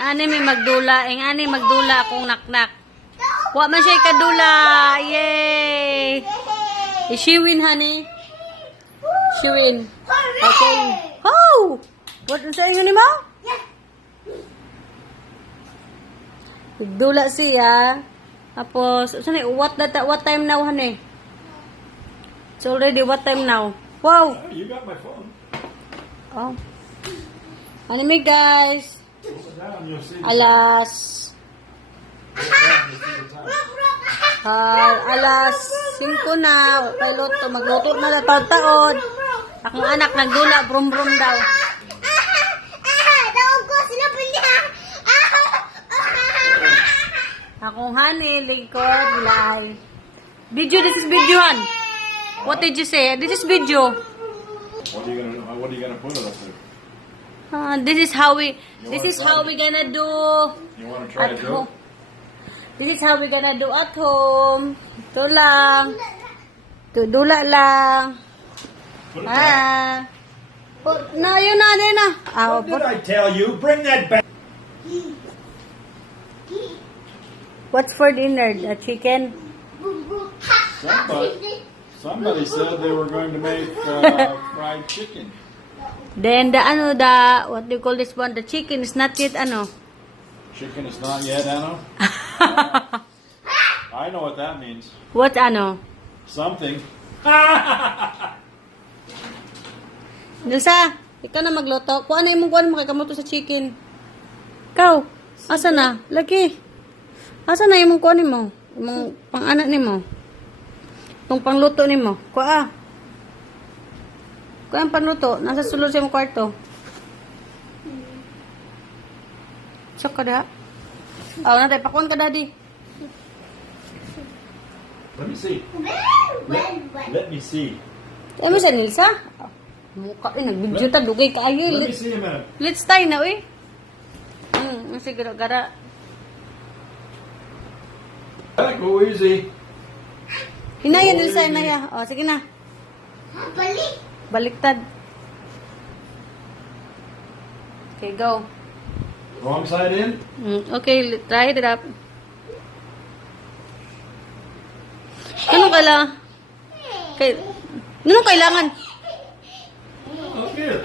ani may magdula, ani magdula akong naknak. Wa man siya kadula. Yay! Shiwin, honey. Shiwin. Okay. Oh! What ang sa'yo ni mo? Dula siya. Tapos, what time now, honey? It's already what time now? Wow! You got my phone. Oh. Anime, guys. You'll see. Alas. Alas 5 na. Kay Luto. Magluto na sa pagtaon. Akong anak nagdula. Brum-brum daw. Akong honey, lingkod, live. Video, this is video, han. What did you say? This is video. What are you gonna put it up there? This is how we gonna do You want to try at to do home. it? This is how we gonna do at home. Ito lang. Dula lang. Put it back. Yun na. What did I tell you? Bring that back. What's for dinner? The chicken? Somebody said they were going to make fried chicken. Then what do you call this one? The chicken is not yet Chicken is not yet, Anno? I know what that means. What Something. Nusa, ikaw na magluto. Kuha na imong kuha mo kay kamuto sa chicken. Ikaw, asa na? Lagi. Asa na imong kuha nimo? Imong pang-anak nimo? Itong pangluto nimo. Kuha. Kuha ang pangluto. Nasa sulod sa imong kwarto. Sok ka da. Natay pakuan ka daddy. Let me see. Let me see. Mo sa Nilsa? Mukha nagbidyo ta dugay kaayo. Let me see a minute. Let's try na uy. Sige gara. Go easy. Hinaya Nilsa, hinaya. Sige na. Baliktad. Okay, go. Wrong side in? Okay, try it up. Anong kailangan? Oh, good.